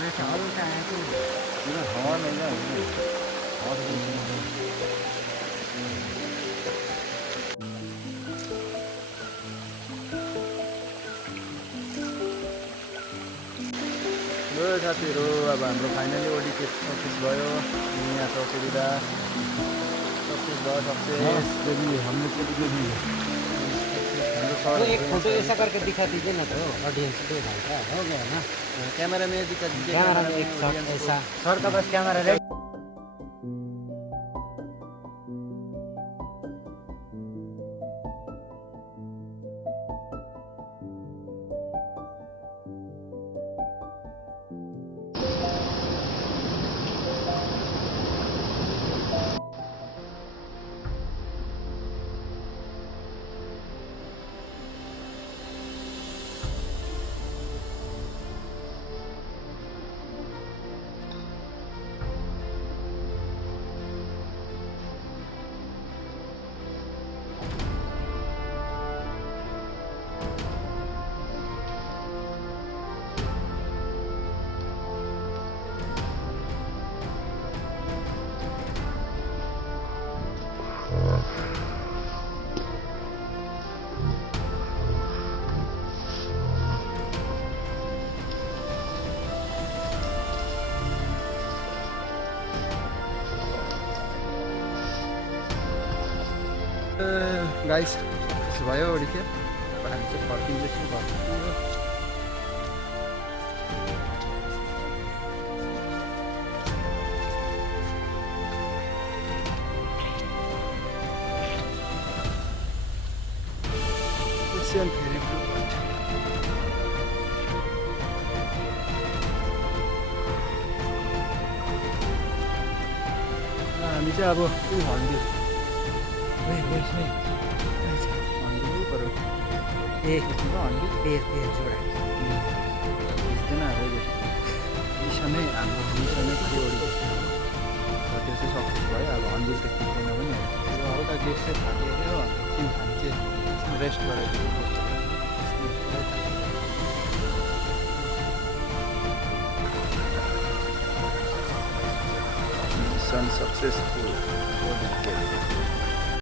माछा अरू त आएको किन हावा नहीं ना हावा से ल साथीहरू अब हाम्रो फाइनली ओडी सक्सेस भयो यहाँ छ सुविधा सक्सेस भयो सक्सेस हमने फोटो दे दी हाम्रो वो सर एक फोटो ऐसा करके दिखा दीजिए ना तो ऑडियंस को भाई का हो गया ना कैमरा में दिखा दीजिए कैमरा में एक शॉट ऐसा सर का बस कैमरा रेडी गाइस सक्सेस भयो ओडी के अब हामी चाहिँ फर्किँदैछौँ घरतिर ओसियन फेरि हामी चाहिँ अब ऊ भन्दियो भन्दियो पऱ्यो जोड़ा बुझ्दैन अब मिसनै हाम्रो मिसनै थियो ओडी त्यो चाहिँ सक्सेस भयो अब हन्ड्रेड त खिच्दैन पनि त्यो हल्का गेस चाहिँ थाकेको एकछिन हामी चाहिँ रेस्ट गराइदिएको मिसन सक्सेसफुल